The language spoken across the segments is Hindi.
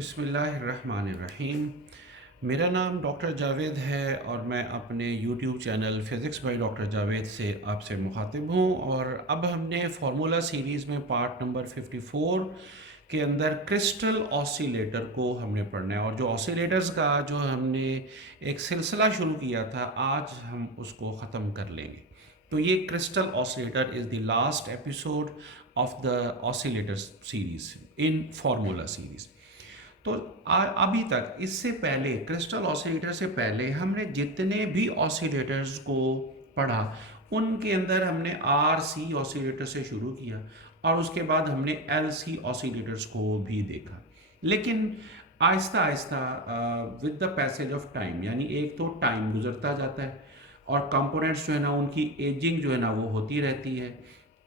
बिस्मिल्लाहिर्रहमानिर्रहीम। मेरा नाम डॉक्टर जावेद है और मैं अपने YouTube channel physics by doctor Javed से आपसे मुखातिब हूँ। और अब हमने फार्मूला सीरीज़ में पार्ट नंबर 54 के अंदर क्रिस्टल ऑसिलेटर को हमने पढ़ना है। और जो ऑसिलेटर्स का जो हमने एक सिलसिला शुरू किया था, आज हम उसको ख़त्म कर लेंगे। तो ये crystal oscillator is the last episode of the oscillator series in formula series. तो अभी तक इससे पहले क्रिस्टल ऑसिलेटर से पहले हमने जितने भी ऑसिलेटर्स को पढ़ा, उनके अंदर हमने आर सी ऑसिलेटर से शुरू किया और उसके बाद हमने एल सी ऑसिलेटर्स को भी देखा। लेकिन Aahista Aahista with the passage of time, यानी एक तो टाइम गुजरता जाता है और कंपोनेंट्स जो है ना उनकी एजिंग जो है ना वो होती रहती है।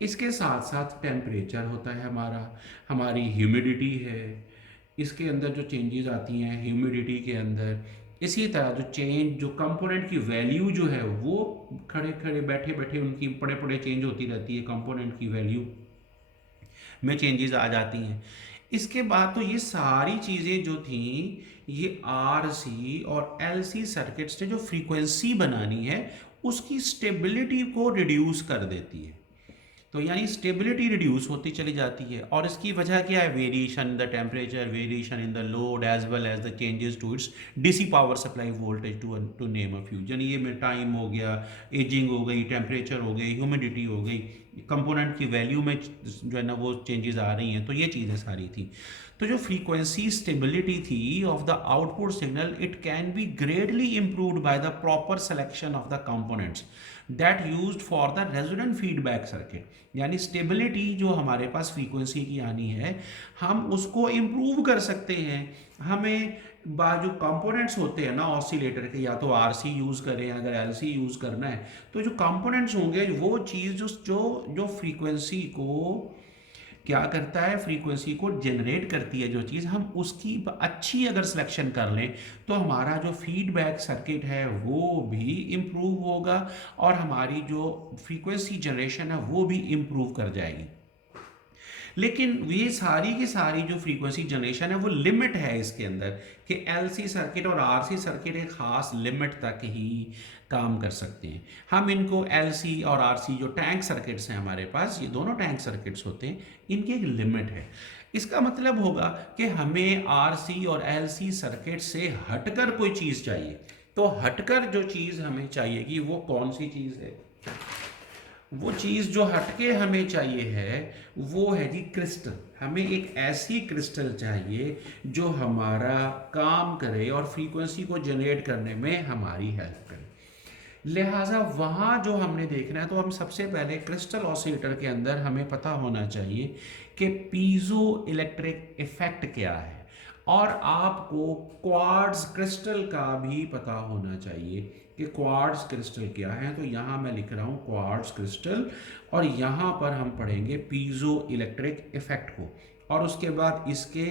इसके साथ साथ टेम्परेचर होता है हमारी ह्यूमिडिटी है, इसके अंदर जो चेंजेस आती हैं ह्यूमिडिटी के अंदर। इसी तरह जो कंपोनेंट की वैल्यू जो है वो खड़े खड़े बैठे बैठे उनकी बड़े बड़े चेंज होती रहती है, कंपोनेंट की वैल्यू में चेंजेस आ जाती हैं। इसके बाद तो ये सारी चीज़ें जो थी, ये आर सी और एल सी सर्किट्स ने जो फ्रीक्वेंसी बनानी है उसकी स्टेबिलिटी को रिड्यूस कर देती है। तो यानी स्टेबिलिटी रिड्यूस होती चली जाती है। और इसकी वजह क्या है? Variation in the temperature, variation in the load, as well as the changes to its DC power supply voltage, to name a few. यानी ये में टाइम हो गया, एजिंग हो गई, टेम्परेचर हो गई, ह्यूमिडिटी हो गई, कंपोनेंट की वैल्यू में जो है ना वो चेंजेस आ रही हैं। तो ये चीज़ें सारी थी। तो जो फ्रीक्वेंसी स्टेबिलिटी थी of the output signal, it can be greatly improved by the proper selection of the components that used for the resonant feedback circuit. यानी स्टेबिलिटी जो हमारे पास फ्रीक्वेंसी की आनी है, हम उसको इम्प्रूव कर सकते हैं। हमें जो कंपोनेंट्स होते हैं ना ऑसिलेटर के, या तो आरसी यूज़ करें, अगर एलसी यूज़ करना है तो जो कंपोनेंट्स होंगे वो चीज़ जो जो जो फ्रीक्वेंसी को क्या करता है, फ्रीक्वेंसी को जनरेट करती है जो चीज़, हम उसकी अच्छी अगर सिलेक्शन कर लें तो हमारा जो फीडबैक सर्किट है वो भी इम्प्रूव होगा और हमारी जो फ्रीक्वेंसी जनरेशन है वो भी इम्प्रूव कर जाएगी। लेकिन ये सारी की सारी जो फ्रीक्वेंसी जनरेशन है वो लिमिट है इसके अंदर, कि एलसी सर्किट और आरसी सर्किट एक ख़ास लिमिट तक ही काम कर सकते हैं। हम इनको एलसी और आरसी जो टैंक सर्किट्स हैं हमारे पास, ये दोनों टैंक सर्किट्स होते हैं, इनकी एक लिमिट है। इसका मतलब होगा कि हमें आरसी और एलसी सर्किट से हटकर कोई चीज़ चाहिए। तो हटकर जो चीज़ हमें चाहिए कि वो कौन सी चीज़ है? वो चीज़ जो हटके हमें चाहिए है वो है जी क्रिस्टल। हमें एक ऐसी क्रिस्टल चाहिए जो हमारा काम करे और फ्रीक्वेंसी को जनरेट करने में हमारी हेल्प करे। लिहाजा वहाँ जो हमने देखना है, तो हम सबसे पहले क्रिस्टल ऑसिलेटर के अंदर हमें पता होना चाहिए कि पीजो इलेक्ट्रिक इफेक्ट क्या है, और आपको क्वार्ट्ज क्रिस्टल का भी पता होना चाहिए कि क्वार्ट्ज क्रिस्टल क्या है। तो यहाँ मैं लिख रहा हूँ क्वार्ट्ज क्रिस्टल, और यहाँ पर हम पढ़ेंगे पीजो इलेक्ट्रिक इफेक्ट को और उसके बाद इसके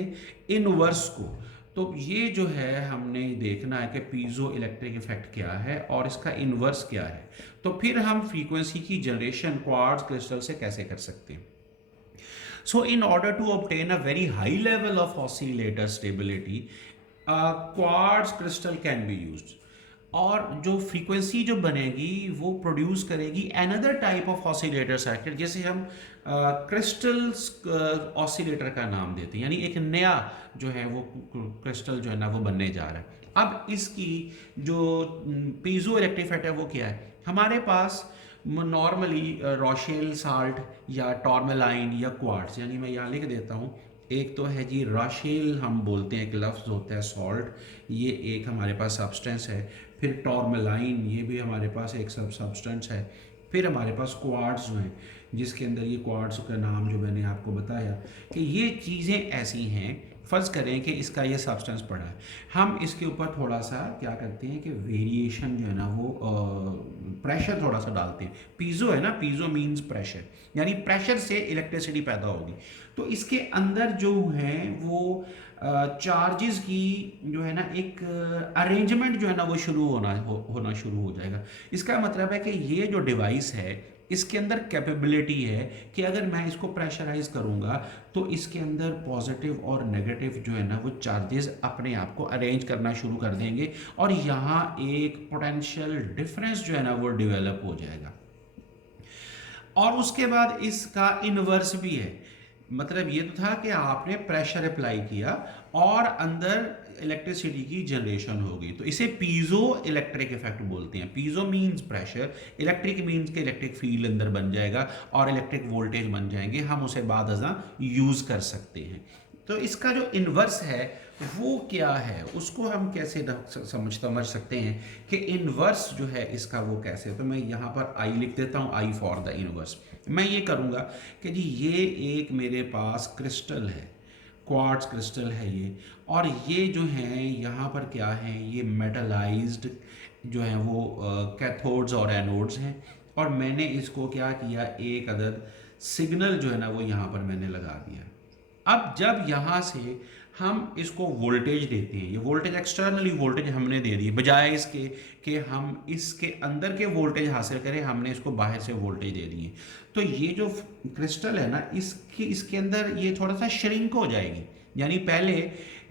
इनवर्स को। तो ये जो है हमने देखना है कि पीजो इलेक्ट्रिक इफेक्ट क्या है और इसका इनवर्स क्या है। तो फिर हम फ्रीक्वेंसी की जनरेशन क्वार्ट्ज क्रिस्टल से कैसे कर सकते हैं। So in order to obtain a very high level of oscillator stability, quartz crystal can be used. और जो फ्रीक्वेंसी जो बनेगी वो प्रोड्यूस करेगी another type of oscillator circuit, जैसे हम क्रिस्टल्स ऑसिलेटर का नाम देते हैं। यानी एक नया जो है वो क्रिस्टल जो है ना वो बनने जा रहा है। अब इसकी जो पीजो इलेक्ट्रिक इफेक्ट है वो क्या है? हमारे पास नॉर्मली रॉशेल साल्ट या टॉर्मेलाइन या क्वार्ट्ज, यानी मैं यहाँ लिख देता हूँ। एक तो है जी रॉशेल, हम बोलते हैं, एक लफ्ज़ होता है सॉल्ट, ये एक हमारे पास सब्सटेंस है। फिर टॉर्मेलाइन, ये भी हमारे पास एक सब्सटेंस है। फिर हमारे पास क्वार्ट्ज जो हैं, जिसके अंदर ये क्वार्ट्ज का नाम जो मैंने आपको बताया कि ये चीज़ें ऐसी हैं। फ़र्ज़ करें कि इसका ये सब्सटेंस पड़ा है, हम इसके ऊपर थोड़ा सा क्या करते हैं कि वेरिएशन जो है ना वो प्रेशर थोड़ा सा डालते हैं। पीजो है ना, पीजो मींस प्रेशर, यानी प्रेशर से इलेक्ट्रिसिटी पैदा होगी। तो इसके अंदर जो है वो चार्जेस की जो है ना एक अरेंजमेंट जो है ना वो होना शुरू हो जाएगा। इसका मतलब है कि ये जो डिवाइस है इसके अंदर कैपेबिलिटी है कि अगर मैं इसको प्रेशराइज करूंगा तो इसके अंदर पॉजिटिव और नेगेटिव जो है ना वो चार्जेस अपने आप को अरेंज करना शुरू कर देंगे और यहाँ एक पोटेंशियल डिफरेंस जो है ना वो डेवलप हो जाएगा। और उसके बाद इसका इन्वर्स भी है। मतलब ये तो था कि आपने प्रेशर अप्लाई किया और अंदर इलेक्ट्रिसिटी की जनरेशन होगी, तो इसे पीजो इलेक्ट्रिक इफेक्ट बोलते हैं। Piezo means pressure, electric means के इलेक्ट्रिक फील्ड अंदर बन जाएगा और इलेक्ट्रिक वोल्टेज बन जाएंगे, हम उसे बाद अज़ां यूज़ कर सकते हैं। तो इसका जो इन्वर्स है वो क्या है, उसको हम कैसे समझ सकते हैं कि इन्वर्स जो है इसका वो कैसे। तो मैं यहाँ पर आई लिख देता हूँ, आई फॉर द इन्वर्स। मैं ये करूँगा कि जी ये एक मेरे पास क्रिस्टल है, क्वार्ट्ज क्रिस्टल है ये, और ये जो है यहाँ पर क्या है, ये मेटलाइज्ड जो है वो कैथोड्स और एनोड्स हैं। और मैंने इसको क्या किया, एक अदद सिग्नल जो है ना वो यहाँ पर मैंने लगा दिया। अब जब यहाँ से हम इसको वोल्टेज देते हैं, ये वोल्टेज एक्सटर्नली वोल्टेज हमने दे दी, बजाय इसके कि हम इसके अंदर के वोल्टेज हासिल करें, हमने इसको बाहर से वोल्टेज दे दिए। तो ये जो क्रिस्टल है ना इसके अंदर ये थोड़ा सा श्रिंक हो जाएगी। यानी पहले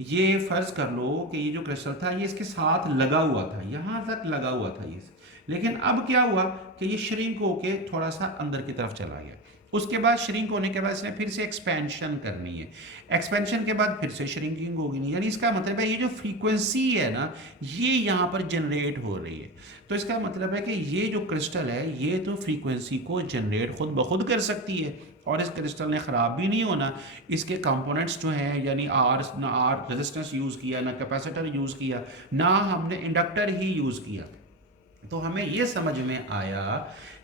ये फर्ज कर लो कि ये जो क्रिस्टल था ये इसके साथ लगा हुआ था, यहाँ तक लगा हुआ था ये, लेकिन अब क्या हुआ कि ये श्रिंक होके थोड़ा सा अंदर की तरफ चला गया। उसके बाद श्रिंक होने के बाद इसने फिर से एक्सपेंशन करनी है, एक्सपेंशन के बाद फिर से श्रिंकिंग होगी नहीं। यानी इसका मतलब है ये जो फ्रीक्वेंसी है ना ये यहाँ पर जनरेट हो रही है। तो इसका मतलब है कि ये जो क्रिस्टल है ये तो फ्रीक्वेंसी को जनरेट खुद ब खुद कर सकती है और इस क्रिस्टल ने ख़राब भी नहीं होना। इसके कंपोनेंट्स जो हैं यानी आर रेजिस्टेंस यूज़ किया, ना कैपेसिटर यूज़ किया, ना हमने इंडक्टर ही यूज़ किया। तो हमें ये समझ में आया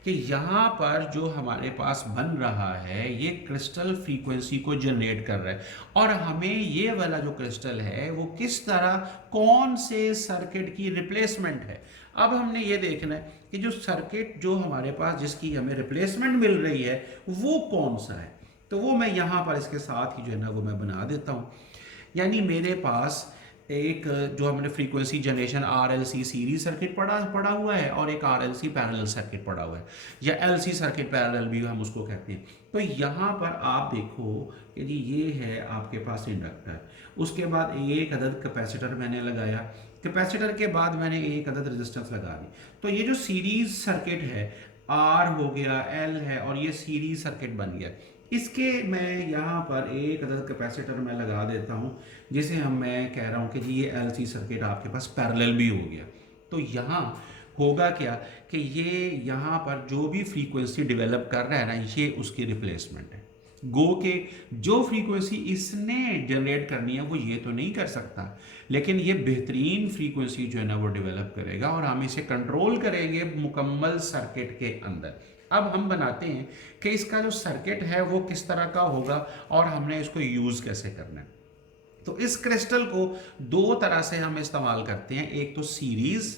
कि यहाँ पर जो हमारे पास बन रहा है ये क्रिस्टल फ्रीक्वेंसी को जनरेट कर रहा है, और हमें ये वाला जो क्रिस्टल है वो किस तरह कौन से सर्किट की रिप्लेसमेंट है। अब हमने ये देखना है कि जो सर्किट जो हमारे पास जिसकी हमें रिप्लेसमेंट मिल रही है वो कौन सा है। तो वो मैं यहाँ पर इसके साथ ही जो है ना वो मैं बना देता हूँ। यानी मेरे पास एक जो हमने frequency generation RLC series circuit पढ़ा हुआ है और एक RLC पैरेलल सर्किट पढ़ा हुआ है, या LC सर्किट पैरेलल भी हम उसको कहते हैं। तो यहाँ पर आप देखो कि जी ये है आपके पास इंडक्टर, उसके बाद एक अदद कैपेसिटर मैंने लगाया, कैपेसिटर के बाद मैंने एक अदद रेजिस्टेंस लगा दी। तो ये जो सीरीज सर्किट है R हो गया, L है, और ये सीरीज सर्किट बन गया। इसके मैं यहाँ पर एक अदद कैपेसिटर मैं लगा देता हूँ जिसे मैं कह रहा हूँ कि जी ये LC सर्किट आपके पास पैरेलल भी हो गया। तो यहाँ होगा क्या कि ये यहाँ पर जो भी फ्रीक्वेंसी डेवलप कर रहा है ना ये उसकी रिप्लेसमेंट है। गो के जो फ्रीक्वेंसी इसने जनरेट करनी है वो ये तो नहीं कर सकता, लेकिन ये बेहतरीन फ्रीक्वेंसी जो है ना वो डेवलप करेगा और हम इसे कंट्रोल करेंगे मुकम्मल सर्किट के अंदर। अब हम बनाते हैं कि इसका जो सर्किट है वो किस तरह का होगा और हमने इसको यूज़ कैसे करना है। तो इस क्रिस्टल को दो तरह से हम इस्तेमाल करते हैं, एक तो सीरीज़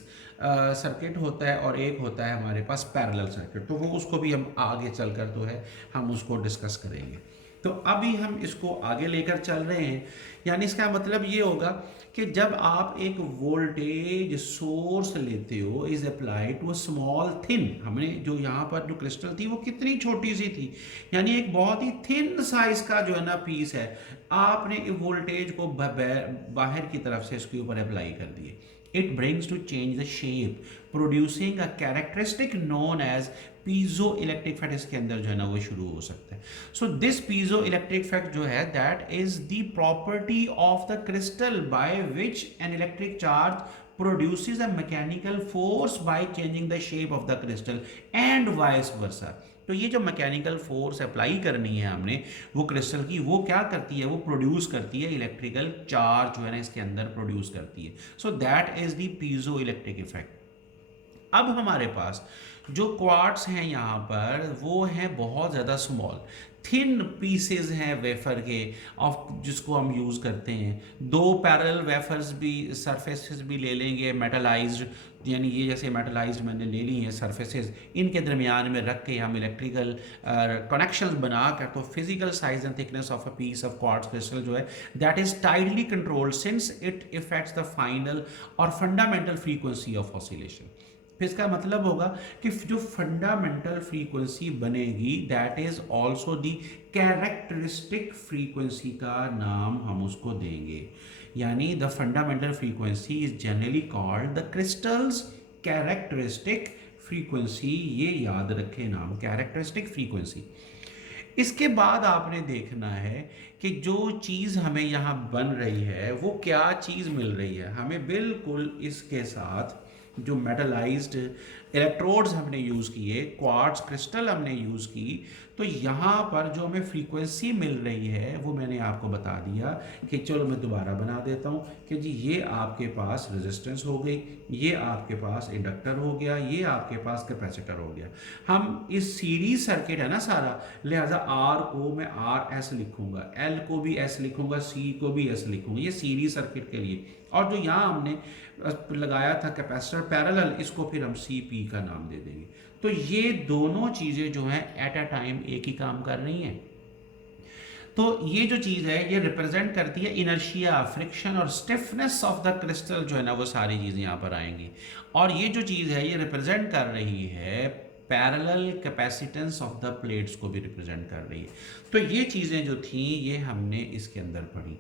सर्किट होता है और एक होता है हमारे पास पैरेलल सर्किट। तो वो उसको भी हम आगे चलकर तो है हम उसको डिस्कस करेंगे। तो अभी हम इसको आगे लेकर चल रहे हैं। यानी इसका मतलब ये होगा कि जब आप एक वोल्टेज सोर्स लेते हो is applied to a small thin, हमने जो यहाँ पर जो क्रिस्टल थी वो कितनी छोटी सी थी, यानी एक बहुत ही थिन साइज का जो है ना पीस है, आपने वोल्टेज को बाहर की तरफ से इसके ऊपर अप्लाई कर दिए। It brings to change the shape, producing a characteristic known as piezoelectric effect। इसके अंदर जो है ना वो शुरू हो सकता है। So this piezoelectric effect जो है that is the property of the crystal by which an electric charge produces a mechanical force by changing the shape of the crystal and vice versa। तो ये जो मैकेनिकल फोर्स अप्लाई करनी है हमने वो क्रिस्टल की, वो क्या करती है, वो प्रोड्यूस करती है इलेक्ट्रिकल चार्ज जो है ना इसके अंदर प्रोड्यूस करती है। So that is the piezo electric effect. अब हमारे पास जो क्वार्ट्स हैं यहाँ पर वो हैं बहुत ज़्यादा स्मॉल थिन पीसेज हैं वेफर के ऑफ जिसको हम यूज़ करते हैं। दो पैरेलल वेफर्स भी सरफेसेस भी ले लेंगे मेटलाइज्ड, यानी ये जैसे मेटलाइज्ड मैंने ले ली हैं सरफेसेस, इनके दरमियान में रख के हम इलेक्ट्रिकल कनेक्शंस बना कर, तो physical size and thickness of a piece of quartz crystal जो है that is tightly controlled since it affects the final और फंडामेंटल फ्रीक्वेंसी ऑफ ऑसिलेशन। फिर इसका मतलब होगा कि जो फंडामेंटल फ्रीक्वेंसी बनेगी that is also the characteristic frequency का नाम हम उसको देंगे। यानी the fundamental frequency is generally called the crystal's characteristic frequency. ये याद रखें नाम, कैरेक्टरिस्टिक फ्रीक्वेंसी। इसके बाद आपने देखना है कि जो चीज़ हमें यहाँ बन रही है वो क्या चीज़ मिल रही है हमें। बिल्कुल इसके साथ जो मेटलाइज्ड इलेक्ट्रोड्स हमने यूज़ किए, क्वार्ट्ज क्रिस्टल हमने यूज़ की, तो यहाँ पर जो हमें फ्रीक्वेंसी मिल रही है वो मैंने आपको बता दिया कि चलो मैं दोबारा बना देता हूँ कि जी ये आपके पास रेजिस्टेंस हो गई, ये आपके पास इंडक्टर हो गया, ये आपके पास कैपेसिटर हो गया। हम इस सीरीज सर्किट है ना सारा, लिहाजा आर को मैं आर एस लिखूंगा, एल को भी एस लिखूंगा, सी को भी एस लिखूंगा, ये सीरीज सर्किट के लिए। और जो यहाँ हमने लगाया था कैपेसिटर पैरेलल, इसको फिर हम सी पी का नाम दे देंगे। तो ये दोनों चीज़ें जो हैं एट अ टाइम एक ही काम कर रही हैं। तो ये जो चीज़ है ये रिप्रेजेंट करती है इनर्शिया, फ्रिक्शन और स्टिफनेस ऑफ द क्रिस्टल, जो है ना वो सारी चीज़ें यहाँ पर आएंगी। और ये जो चीज़ है ये रिप्रेजेंट कर रही है parallel capacitance of the plates को भी रिप्रेजेंट कर रही है। तो ये चीज़ें जो थी ये हमने इसके अंदर पढ़ी।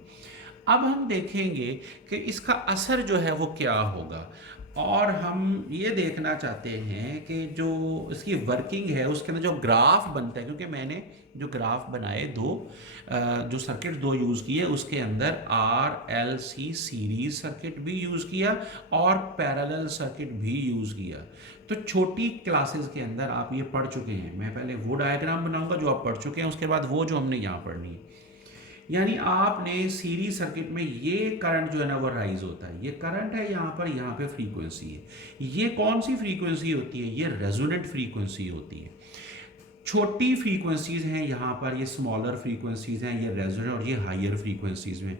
अब हम देखेंगे कि इसका असर जो है वो क्या होगा, और हम ये देखना चाहते हैं कि जो इसकी वर्किंग है उसके अंदर जो ग्राफ बनता है, क्योंकि मैंने जो ग्राफ बनाए दो, जो सर्किट दो यूज़ किए, उसके अंदर R L C series circuit भी यूज़ किया और पैरेलल सर्किट भी यूज़ किया। तो छोटी क्लासेस के अंदर आप ये पढ़ चुके हैं। मैं पहले वो डायग्राम बनाऊंगा जो आप पढ़ चुके हैं, उसके बाद वो जो हमने यहाँ पढ़नी है। यानी आपने सीरीज सर्किट में ये करंट जो है ना वो राइज होता है, ये करंट है यहाँ पे फ्रीक्वेंसी है। ये कौन सी फ्रीक्वेंसी होती है? ये रेजोनेंट फ्रीक्वेंसी होती है। छोटी फ्रीक्वेंसीज हैं यहाँ पर, ये स्मॉलर फ्रीक्वेंसीज हैं, ये रेजोनेंट, और ये हायर फ्रीक्वेंसीज में।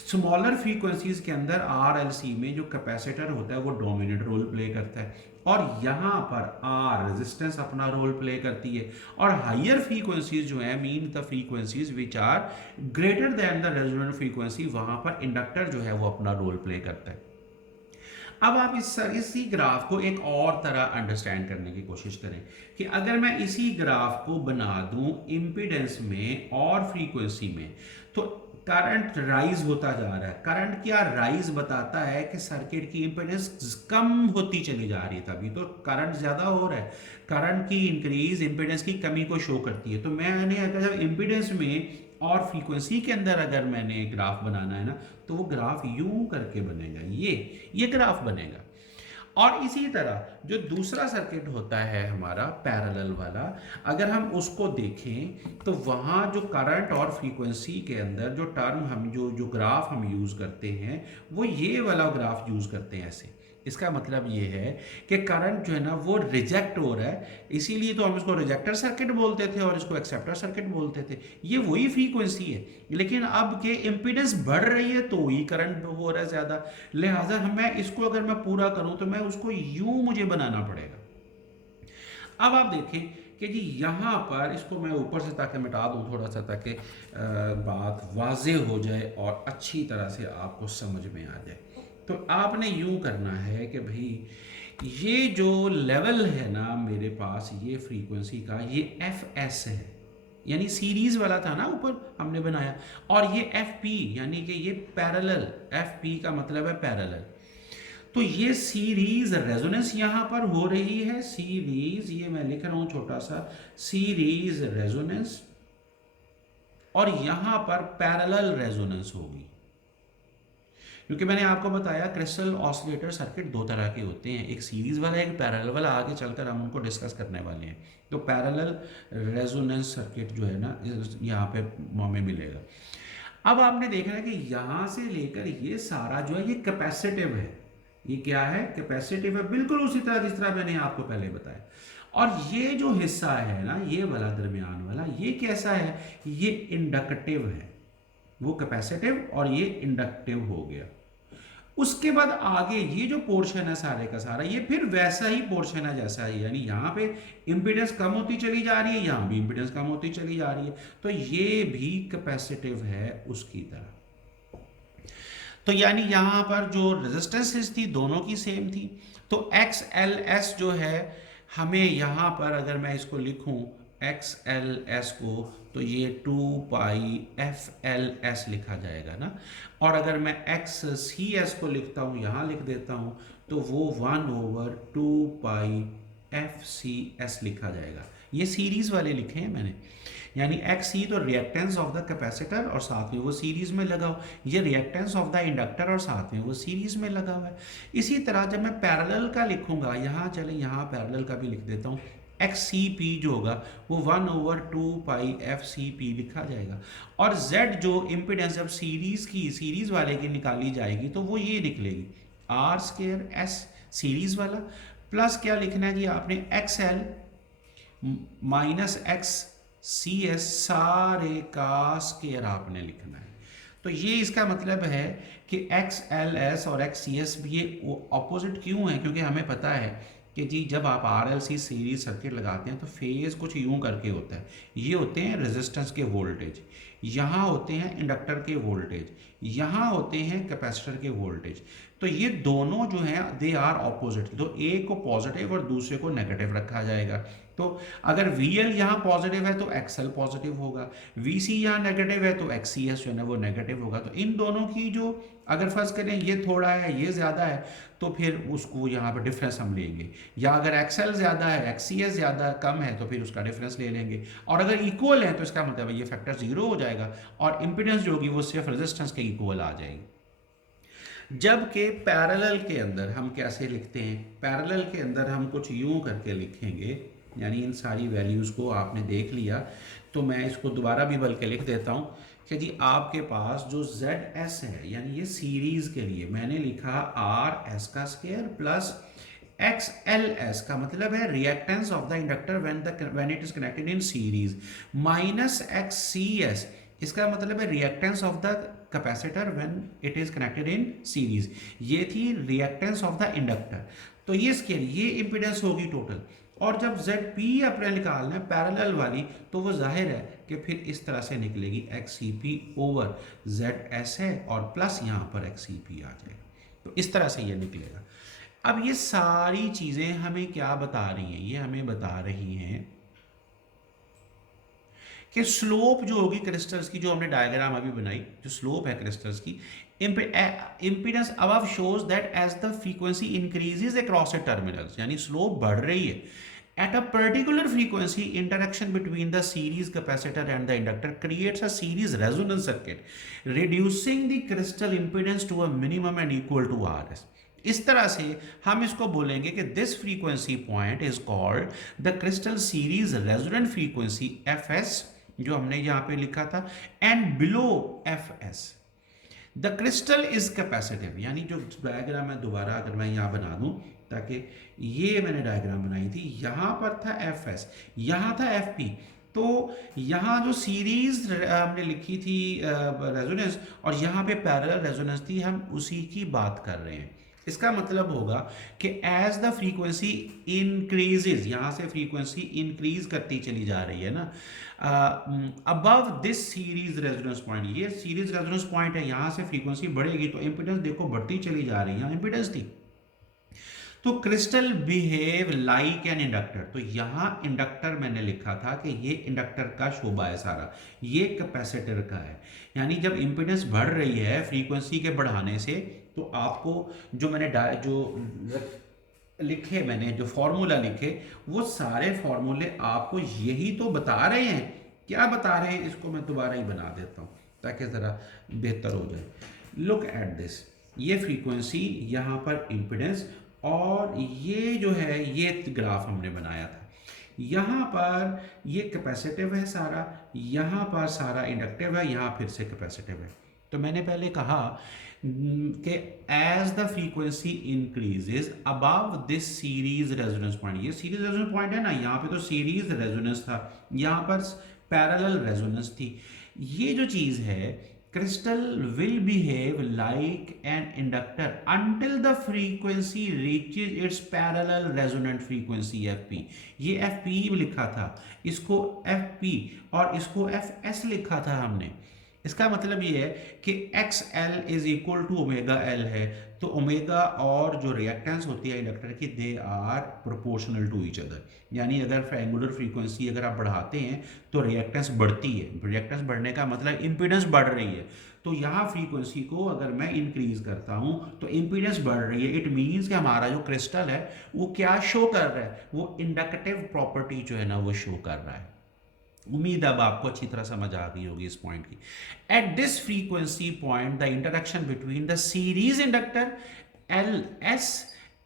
स्मॉलर फ्रीक्वेंसीज के अंदर आर एल सी में जो कैपेसिटर होता है वो डोमिनेंट रोल प्ले करता है, और यहाँ पर आर रेजिस्टेंस अपना रोल प्ले करती है। और हायर फ्रीक्वेंसीज जो है mean the frequencies which are greater than the resonant frequency, वहाँ पर इंडक्टर जो है वो अपना रोल प्ले करता है। अब आप इसी ग्राफ को एक और तरह अंडरस्टैंड करने की कोशिश करें कि अगर मैं इसी ग्राफ को बना दूं इम्पीडेंस में और फ्रीक्वेंसी में, तो करंट राइज होता जा रहा है। करंट क्या राइज बताता है कि सर्किट की इम्पीडेंस कम होती चली जा रही है, तभी तो करंट ज्यादा हो रहा है। करंट की इंक्रीज इम्पीडेंस की कमी को शो करती है। तो मैंने अगर जब इम्पीडेंस में और फ्रीक्वेंसी के अंदर अगर मैंने ग्राफ बनाना है ना, तो वो ग्राफ यूं करके बनेगा, ये ग्राफ बनेगा। और इसी तरह जो दूसरा सर्किट होता है हमारा पैरेलल वाला, अगर हम उसको देखें तो वहाँ जो करंट और फ्रीक्वेंसी के अंदर जो टर्म हम जो ग्राफ हम यूज़ करते हैं वो ये वाला ग्राफ यूज़ करते हैं ऐसे। इसका मतलब ये है कि करंट जो है ना वो रिजेक्ट हो रहा है, इसीलिए तो हम इसको रिजेक्टर सर्किट बोलते थे और इसको एक्सेप्टर सर्किट बोलते थे। ये वही फ्रीक्वेंसी है, लेकिन अब के इम्पीडेंस बढ़ रही है तो ही करंट हो रहा है ज़्यादा। लिहाजा मैं इसको अगर मैं पूरा करूं तो मैं उसको यूं मुझे बनाना पड़ेगा। अब आप देखें कि जी यहाँ पर इसको मैं ऊपर से ताकि मिटा दूँ थोड़ा सा, ताकि बात वाजे हो जाए और अच्छी तरह से आपको समझ में आ जाए। तो आपने यूं करना है कि भाई ये जो लेवल है ना मेरे पास, ये फ्रीक्वेंसी का, ये एफ एस है, यानी सीरीज वाला था ना ऊपर हमने बनाया, और ये एफ पी यानी कि ये पैरेलल, एफ पी का मतलब है पैरेलल। तो ये सीरीज रेजोनेंस यहां पर हो रही है, सीरीज, ये मैं लिख रहा हूं छोटा सा, सीरीज रेजोनेंस, और यहां पर पैरेलल रेजोनेंस होगी। क्योंकि मैंने आपको बताया क्रिस्टल ऑसिलेटर सर्किट दो तरह के होते हैं, एक सीरीज वाला एक पैरेलल वाला। आगे चलकर हम उनको डिस्कस करने वाले हैं। तो पैरेलल रेजोनेंस सर्किट जो है ना यहाँ पे हमें मिलेगा। अब आपने देखना है कि यहाँ से लेकर ये सारा जो है ये कैपेसिटिव है। ये क्या है? कैपेसिटिव है, बिल्कुल उसी तरह जिस तरह मैंने आपको पहले बताया। और ये जो हिस्सा है ना, ये वाला दरमियान वाला, ये कैसा है? ये इंडक्टिव है। वो कैपेसिटिव और ये इंडक्टिव हो गया। उसके बाद आगे ये जो पोर्शन है सारे का सारा, ये फिर वैसा ही पोर्शन है जैसा ही, यानी यहाँ पे इंपीडेंस कम होती चली जा रही है, यहाँ भी इंपीडेंस कम होती चली जा रही है, तो ये भी कैपेसिटिव है उसकी तरह। तो यानी यहाँ पर जो रेजिस्टेंसेस थी दोनों की सेम थी। तो एक्स एल एस जो है, हमें यहाँ पर अगर मैं इसको लिखूँ एक्स एल एस को, तो ये 2 पाई एफ एल एस लिखा जाएगा ना। और अगर मैं एक्स सी एस को लिखता हूँ, यहाँ लिख देता हूँ, तो वो 1/2 पाई एफ सी एस लिखा जाएगा। ये सीरीज वाले लिखे हैं मैंने, यानी एक्स सी तो रिएक्टेंस ऑफ द कैपेसिटर और साथ में वो सीरीज में लगा हो, ये रिएक्टेंस ऑफ द इंडक्टर और साथ में वो सीरीज में लगा हुआ है। इसी तरह जब मैं पैरेलल का लिखूंगा, यहाँ चले यहाँ पैरेलल का भी लिख देता हूँ, एक्स सी पी जो होगा वो 1/2 पाई एफ सी पी लिखा जाएगा। और जेड जो इम्पिडेंस जब सीरीज वाले की निकाली जाएगी तो वो ये निकलेगी R² S सीरीज वाला, प्लस क्या लिखना है जी आपने, X L minus X C एस सारे का स्केयर आपने लिखना है। तो ये इसका मतलब है कि एक्स एल एस और एक्स सी एस भी ये ऑपोजिट क्यों है, क्योंकि हमें पता है कि जी जब आप R L C series circuit लगाते हैं तो फेज कुछ यूं करके होता है। ये होते हैं रेजिस्टेंस के वोल्टेज, यहाँ होते हैं इंडक्टर के वोल्टेज, यहाँ होते हैं कैपेसिटर के वोल्टेज। तो ये दोनों जो हैं दे आर ऑपोजिट, तो एक को पॉजिटिव और दूसरे को नेगेटिव रखा जाएगा। तो अगर वी एल यहाँ पॉजिटिव है तो एक्स एल पॉजिटिव होगा, वी सी यहाँ नेगेटिव है तो एक्स सी एस जो है ना वो नेगेटिव होगा। तो इन दोनों की जो अगर फर्ज करें ये थोड़ा है ये ज़्यादा है, तो फिर उसको यहाँ पर डिफरेंस हम लेंगे, या अगर एक्स एल ज़्यादा है एक्स सी एस ज़्यादा कम है तो फिर उसका डिफरेंस ले लेंगे। और अगर इक्वल है तो इसका मतलब ये फैक्टर जीरो हो जाएगा और इम्पिडेंस जो होगी वो सिर्फ रेजिस्टेंस के इक्वल आ जाएगी। जबकि पैरेलल के अंदर हम कैसे लिखते हैं, पैरेलल के अंदर हम कुछ यूं करके लिखेंगे, यानी इन सारी वैल्यूज़ को आपने देख लिया, तो मैं इसको दोबारा भी बल्कि लिख देता हूं कि जी आपके पास जो ZS है, यानी ये सीरीज़ के लिए मैंने लिखा RS का स्क्वायर प्लस XLS का मतलब है reactance of the inductor when it is connected in series, minus XCS इसका मतलब है reactance of the capacitor when it is connected in series. ये थी रिएक्टेंस ऑफ द इंडक्टर, तो ये स्केल ये इंपीडेंस होगी टोटल। और जब ZP अपने निकालना है पैरेलल वाली, तो वो जाहिर है कि फिर इस तरह से निकलेगी XCP ओवर ZS है और प्लस यहाँ पर XCP आ जाएगा, तो इस तरह से ये निकलेगा। अब ये सारी चीज़ें हमें क्या बता रही हैं, ये हमें बता रही हैं कि स्लोप जो होगी क्रिस्टल्स की, जो हमने डायग्राम अभी बनाई, जो स्लोप है क्रिस्टल्स की, impedance above shows that as the frequency increases across the terminals, यानी स्लोप बढ़ रही है। At a particular frequency, interaction between the series capacitor and the inductor creates a series resonance circuit, reducing the crystal impedance to a minimum and equal to Rs. इस तरह से हम इसको बोलेंगे कि this frequency point is called the crystal series resonant frequency Fs, जो हमने यहाँ पे लिखा था, and below Fs the crystal is capacitive. यानी जो डायग्राम है दोबारा अगर मैं यहाँ बना दूं, ताकि ये मैंने डायग्राम बनाई थी, यहाँ पर था Fs, यहाँ था Fp, तो यहाँ जो सीरीज हमने लिखी थी रेजोनेंस और यहाँ पे पैरेलल रेजोनेंस थी, हम उसी की बात कर रहे हैं। इसका मतलब होगा कि एज द फ्रीक्वेंसी इंक्रीजेज, यहाँ से फ्रीक्वेंसी इंक्रीज करती चली जा रही है ना, above this series resonance point, ये सीरीज रेजोनेंस पॉइंट है, यहाँ से फ्रीक्वेंसी बढ़ेगी तो इम्पीडेंस देखो बढ़ती चली जा रही है, यहाँ इम्पीडेंस थी। तो crystal behave like an inductor, तो यहाँ इंडक्टर मैंने लिखा था कि ये इंडक्टर का शोभा है सारा, ये कैपेसिटर का है। यानी जब इम्पीडेंस बढ़ रही है फ्रीक्वेंसी के बढ़ाने से, तो आपको जो मैंने जो लिखे, मैंने जो फॉर्मूला लिखे, वो सारे फॉर्मूले आपको यही तो बता रहे हैं। क्या बता रहे हैं, इसको मैं दोबारा ही बना देता हूँ ताकि ज़रा बेहतर हो जाए। लुक एट दिस, ये फ्रीक्वेंसी, यहाँ पर इम्पीडेंस, और ये जो है ये ग्राफ हमने बनाया था। यहाँ पर ये कैपेसिटिव है सारा, यहाँ पर सारा इंडक्टिव है, यहाँ फिर से कैपेसिटिव है। तो मैंने पहले कहा कि as the frequency increases above this series resonance point, ये सीरीज रेजोनेंस पॉइंट है ना, यहाँ पे तो सीरीज रेजोनेंस था, यहाँ पर पैरेलल रेजोनेंस थी। ये जो चीज़ है, crystal will behave like an inductor until the frequency reaches its parallel resonant frequency Fp। ये Fp लिखा था, इसको Fp और इसको Fs लिखा था हमने। इसका मतलब ये है कि X L is equal to omega L है, तो ओमेगा और जो रिएक्टेंस होती है इंडक्टर की, they are proportional to each other. यानी अगर एंगुलर फ्रीक्वेंसी अगर आप बढ़ाते हैं तो रिएक्टेंस बढ़ती है। रिएक्टेंस बढ़ने का मतलब इम्पीडेंस बढ़ रही है। तो यहाँ फ्रीक्वेंसी को अगर मैं इंक्रीज करता हूँ तो इम्पीडेंस बढ़ रही है। इट मीन्स कि हमारा जो क्रिस्टल है वो क्या शो कर रहा है, वो इंडक्टिव प्रॉपर्टी जो है ना वो शो कर रहा है। उम्मीद अब आपको अच्छी तरह समझ आ गई होगी इस पॉइंट की। At this frequency point the interaction between the series inductor L S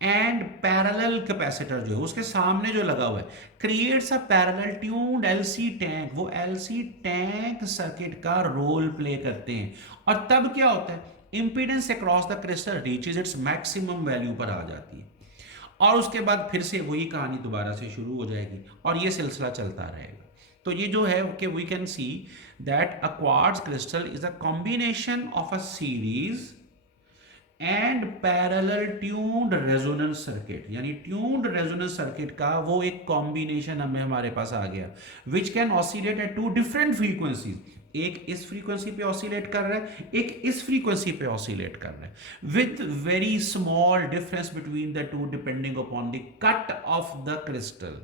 and parallel capacitor जो है उसके सामने जो लगा हुआ है creates a parallel tuned LC tank. वो एलसी टैंक सर्किट का रोल प्ले करते हैं और तब क्या होता है, impedance across the crystal reaches its maximum value पर आ जाती है और उसके बाद फिर से वही कहानी दोबारा से शुरू हो जाएगी और ये सिलसिला चलता रहेगा। तो ये जो है कि we can see that a quartz crystal is a combination of a series and parallel tuned resonance circuit. यानी ट्यून्ड रेजोनेंस सर्किट का वो एक कॉम्बिनेशन हमें हमारे पास आ गया which can oscillate at two different frequencies. एक इस फ्रीक्वेंसी पे ऑसिलेट कर रहा है, एक इस फ्रीक्वेंसी पे ऑसिलेट कर रहा है with very small difference between the two depending upon the cut off the crystal.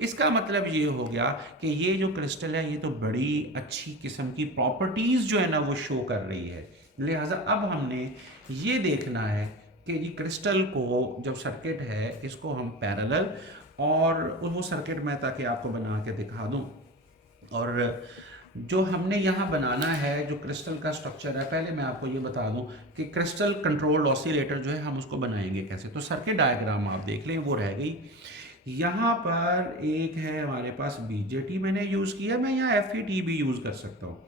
इसका मतलब ये हो गया कि ये जो क्रिस्टल है ये तो बड़ी अच्छी किस्म की प्रॉपर्टीज जो है ना वो शो कर रही है। लिहाजा अब हमने ये देखना है कि ये क्रिस्टल को जब सर्किट है इसको हम पैरेलल और वो सर्किट मैं ताकि आपको बना के दिखा दूं। और जो हमने यहाँ बनाना है जो क्रिस्टल का स्ट्रक्चर है, पहले मैं आपको ये बता दूं कि क्रिस्टल कंट्रोल्ड ऑसिलेटर जो है हम उसको बनाएंगे कैसे। तो सर्किट डायग्राम आप देख लें, वो रह गई। यहाँ पर एक है हमारे पास बीजेटी मैंने यूज़ किया, मैं यहाँ एफ भी यूज़ कर सकता हूँ।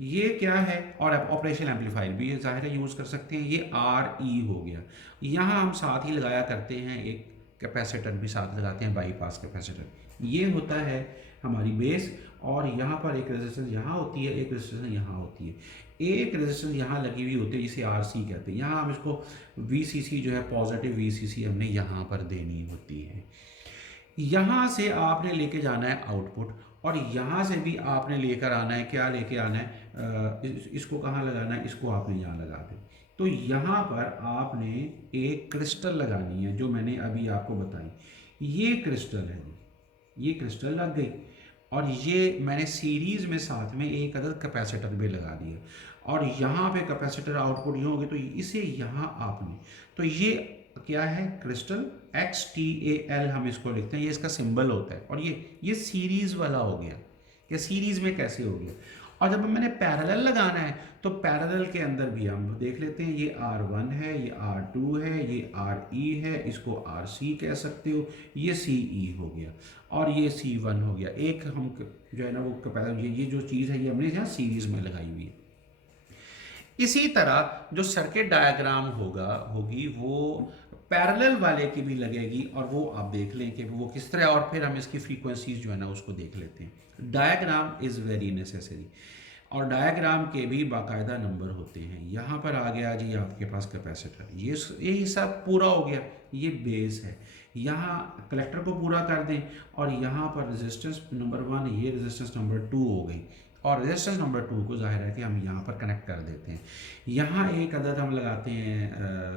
ये क्या है, और ऑपरेशन एम्पलीफायर भी ज़ाहिर है यूज़ कर सकते हैं। ये आर ई हो गया। यहाँ हम साथ ही लगाया करते हैं एक कैपेसिटर भी साथ लगाते हैं, बाईपास कैपेसिटर। ये होता है हमारी बेस, और यहाँ पर एक रेजिस्टेंस यहाँ होती है, एक रेजिस्टेंस यहाँ होती है, एक रेजिस्टेंस यहाँ लगी हुई होती है जिसे आर सी कहते हैं। यहाँ हम इसको वी सी सी जो है पॉजिटिव वी सी सी हमने यहाँ पर देनी होती है। यहाँ से आपने लेके जाना है आउटपुट, और यहाँ से भी आपने लेकर आना है, क्या लेके आना है, इसको कहाँ लगाना है, इसको आपने यहाँ लगा दें। तो यहाँ पर आपने एक क्रिस्टल लगानी है जो मैंने अभी आपको बताई। ये क्रिस्टल है, ये क्रिस्टल लग गई, और ये मैंने सीरीज में साथ में एक अदर कैपेसिटर भी लगा दिया, और यहाँ पे कैपेसिटर आउटपुट ये हो गया। तो इसे यहाँ आपने, तो ये क्या है, crystal x T A L हम इसको लिखते हैं, ये इसका सिंबल होता है। और ये सीरीज वाला हो गया। ये सीरीज में कैसे हो गया। और जब मैंने पैरेलल लगाना है तो पैरेलल के अंदर भी हम देख लेते हैं, ये R1 है, ये R2 है, ये RE है, इसको RC कह सकते हो, ये CE हो गया, और ये C1 हो गया। एक हम जो है ना वो ये जो चीज़ है ये हमने यहाँ सीरीज में लगाई हुई है। इसी तरह जो सर्किट डायग्राम होगी वो पैरेलल वाले की भी लगेगी, और वो आप देख लें कि वो किस तरह, और फिर हम इसकी फ्रीक्वेंसीज जो है ना उसको देख लेते हैं। डायग्राम इज़ वेरी नेसेसरी, और डायग्राम के भी बाकायदा नंबर होते हैं। यहाँ पर आ गया जी आपके पास कैपेसिटर, ये हिस्सा पूरा हो गया, ये बेस है। यहाँ कलेक्टर को पूरा कर दें, और यहाँ पर रेजिस्टेंस नंबर 1, ये रेजिस्टेंस नंबर 2 हो गई, और रेजिस्टेंस नंबर 2 को जाहिर है कि हम यहाँ पर कनेक्ट कर देते हैं। यहाँ एक अदद हम लगाते हैं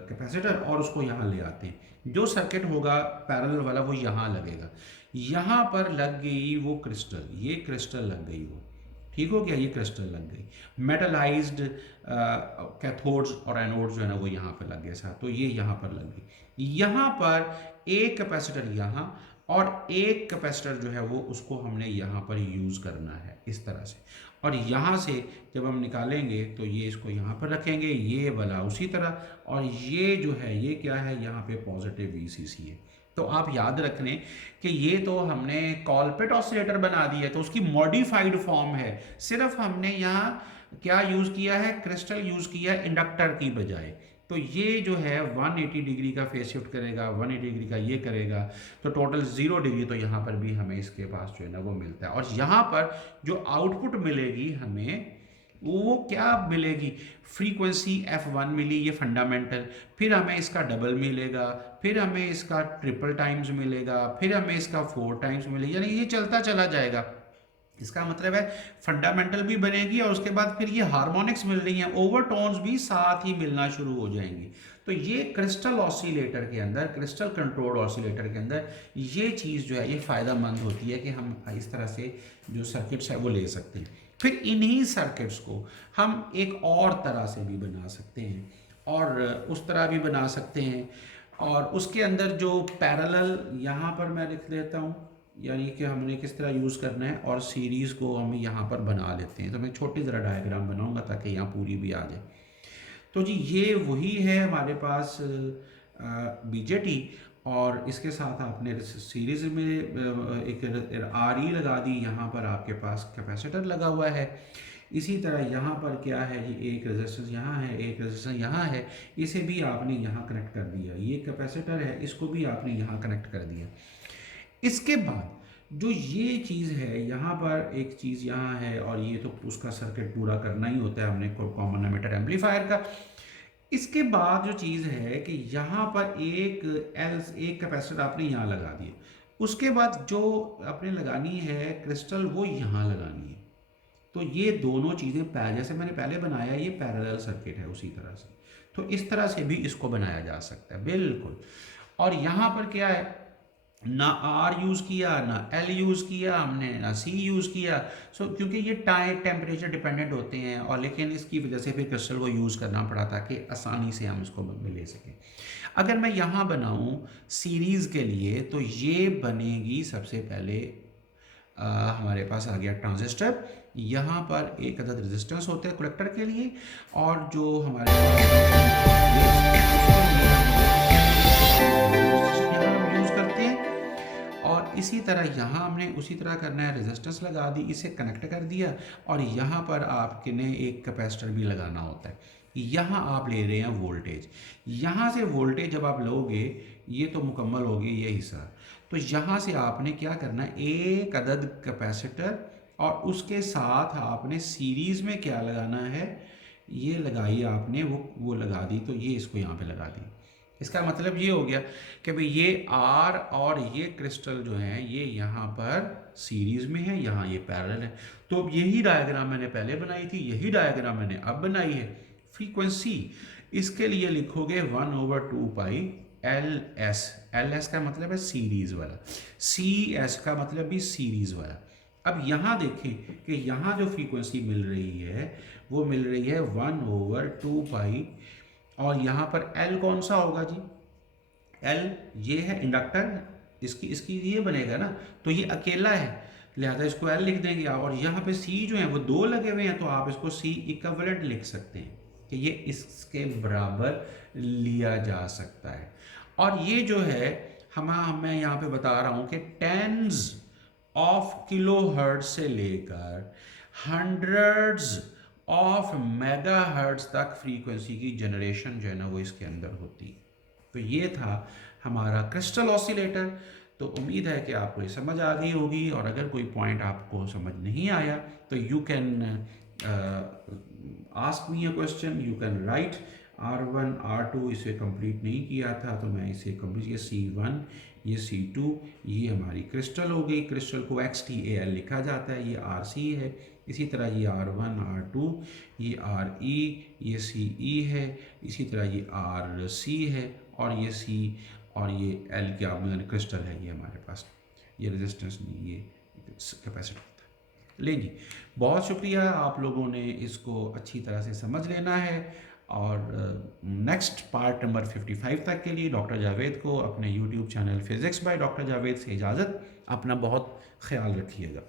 कैपेसिटर, और उसको यहाँ ले आते हैं। जो सर्किट होगा पैरेलल वाला वो यहाँ लगेगा। यहाँ पर लग गई वो क्रिस्टल, ये क्रिस्टल लग गई वो, ठीक हो गया, ये क्रिस्टल लग गई। मेटलाइज्ड कैथोड्स और एनोड्स जो है ना वो यहाँ पर लग गए साथ, तो ये यहाँ पर लग गई। यहाँ पर एक कैपेसिटर यहाँ, और एक कैपेसिटर जो है वो उसको हमने यहाँ पर यूज़ करना है इस तरह से। और यहाँ से जब हम निकालेंगे तो ये इसको यहाँ पर रखेंगे, ये वाला उसी तरह, और ये जो है ये क्या है, यहाँ पे पॉजिटिव VCC है। तो आप याद रख लें कि ये तो हमने कॉलपिट ऑसिलेटर बना दिया है, तो उसकी मॉडिफाइड फॉर्म है। सिर्फ हमने यहाँ क्या यूज़ किया है, क्रिस्टल यूज़ किया है इंडक्टर की बजाय। तो ये जो है 180 डिग्री का फेस शिफ्ट करेगा, 180 डिग्री का ये करेगा, तो टोटल 0 डिग्री तो यहाँ पर भी हमें इसके पास जो है ना वो मिलता है। और यहाँ पर जो आउटपुट मिलेगी हमें वो क्या मिलेगी, फ्रीक्वेंसी F1 मिली, ये फंडामेंटल, फिर हमें इसका डबल मिलेगा, फिर हमें इसका ट्रिपल टाइम्स मिलेगा, फिर हमें इसका 4 टाइम्स मिलेगा, यानी ये चलता चला जाएगा। इसका मतलब है फंडामेंटल भी बनेगी और उसके बाद फिर ये हार्मोनिक्स मिल रही हैं, ओवरटोन्स भी साथ ही मिलना शुरू हो जाएंगी। तो ये क्रिस्टल ऑसिलेटर के अंदर, क्रिस्टल कंट्रोल्ड ऑसिलेटर के अंदर ये चीज़ जो है ये फ़ायदेमंद होती है कि हम इस तरह से जो सर्किट्स है वो ले सकते हैं। फिर इन्हीं सर्किट्स को हम एक और तरह से भी बना सकते हैं और उस तरह भी बना सकते हैं, और उसके अंदर जो पैरेलल यहाँ पर मैं लिख देता हूँ, यानी कि हमने किस तरह यूज़ करना है, और सीरीज़ को हम यहाँ पर बना लेते हैं। तो मैं छोटी ज़रा डायग्राम बनाऊँगा ताकि यहाँ पूरी भी आ जाए। तो जी ये वही है हमारे पास बीजेटी, और इसके साथ आपने सीरीज़ में एक आर ई लगा दी, यहाँ पर आपके पास कैपेसिटर लगा हुआ है। इसी तरह यहाँ पर क्या है जी, एक रेजिस्टेंस यहाँ है, एक रेजिस्टेंस यहाँ है, इसे भी आपने यहाँ कनेक्ट कर दिया। ये कैपेसिटर है, इसको भी आपने यहाँ कनेक्ट कर दिया। इसके बाद जो ये चीज़ है यहाँ पर एक चीज़ यहाँ है, और ये तो उसका सर्किट पूरा करना ही होता है हमने कॉमन एमिटर एम्पलीफायर का। इसके बाद जो चीज़ है कि यहाँ पर एक कैपेसिटर आपने यहाँ लगा दिया, उसके बाद जो आपने लगानी है क्रिस्टल वो यहाँ लगानी है। तो ये दोनों चीज़ें जैसे मैंने पहले बनाया, ये पैरेलल सर्किट है उसी तरह से। तो इस तरह से भी इसको बनाया जा सकता है बिल्कुल। और यहाँ पर क्या है, ना आर यूज़ किया, ना एल यूज़ किया हमने, ना सी यूज़ किया। क्योंकि ये टाइम टेम्परेचर डिपेंडेंट होते हैं, और लेकिन इसकी वजह से फिर क्रिस्टल को यूज़ करना पड़ा ताकि आसानी से हम इसको ले सकें। अगर मैं यहाँ बनाऊँ सीरीज़ के लिए, तो ये बनेगी सबसे पहले हमारे पास आ गया ट्रांजिस्टर। यहाँ पर एक अदद रेजिस्टेंस होते हैं कलेक्टर के लिए, और जो हमारे यूज़ करते हैं। और इसी तरह यहाँ हमने उसी तरह करना है, रेजिस्टेंस लगा दी, इसे कनेक्ट कर दिया, और यहाँ पर आपने एक कैपेसिटर भी लगाना होता है। यहाँ आप ले रहे हैं वोल्टेज, यहाँ से वोल्टेज जब आप लोगे, ये तो मुकम्मल हो गया ये हिस्सा। तो यहाँ से आपने क्या करना है, एक अदद कैपेसिटर, और उसके साथ आपने सीरीज़ में क्या लगाना है, ये लगाई आपने, वो लगा दी। तो ये इसको यहाँ पे लगा दी। इसका मतलब ये हो गया कि भाई ये आर और ये क्रिस्टल जो हैं ये यहाँ पर सीरीज़ में है, यहाँ ये पैरेलल है। तो यही डायग्राम मैंने पहले बनाई थी, यही डायग्राम मैंने अब बनाई है। फ्रीक्वेंसी इसके लिए लिखोगे 1/2 pi L S. L S का मतलब है सीरीज़ वाला, सी एस का मतलब भी सीरीज़ वाला। अब यहाँ देखें कि यहाँ जो फ्रीक्वेंसी मिल रही है वो मिल रही है 1/2 पाई, और यहाँ पर L कौन सा होगा जी, L ये है इंडक्टर, इसकी इसकी ये बनेगा ना, तो ये अकेला है, लिहाजा इसको L लिख देंगे। और यहाँ पे C जो है वो 2 लगे हुए हैं, तो आप इसको C इक्विवेलेंट लिख सकते हैं कि ये इसके बराबर लिया जा सकता है। और ये जो है मैं यहाँ पे बता रहा हूँ कि टेंस ऑफ किलो हर्ट्ज से लेकर हंड्रेड्स ऑफ मेगा हर्ट्ज तक फ्रीक्वेंसी की जनरेशन जो है ना वो इसके अंदर होती है। तो ये था हमारा क्रिस्टल ऑसिलेटर। तो उम्मीद है कि आपको ये समझ आ गई होगी, और अगर कोई पॉइंट आपको समझ नहीं आया तो you can ask me a question, you can write R1 R2 इसे कंप्लीट नहीं किया था तो मैं इसे कंप्लीट किया, C1 ये C2, ये हमारी क्रिस्टल हो गई। क्रिस्टल को XTAL लिखा जाता है, ये RC है। इसी तरह ये R1 R2, ये RE, ये CE है। इसी तरह ये RC है, और ये C और ये L क्या मतलब क्रिस्टल है ये हमारे पास, ये रेजिस्टेंस नहीं, ये कैपेसिटर होता है। ले जी, बहुत शुक्रिया, आप लोगों ने इसको अच्छी तरह से समझ लेना है। और नेक्स्ट पार्ट नंबर 55 तक के लिए डॉक्टर जावेद को अपने YouTube channel physics by doctor Javed से इजाज़त। अपना बहुत ख्याल रखिएगा।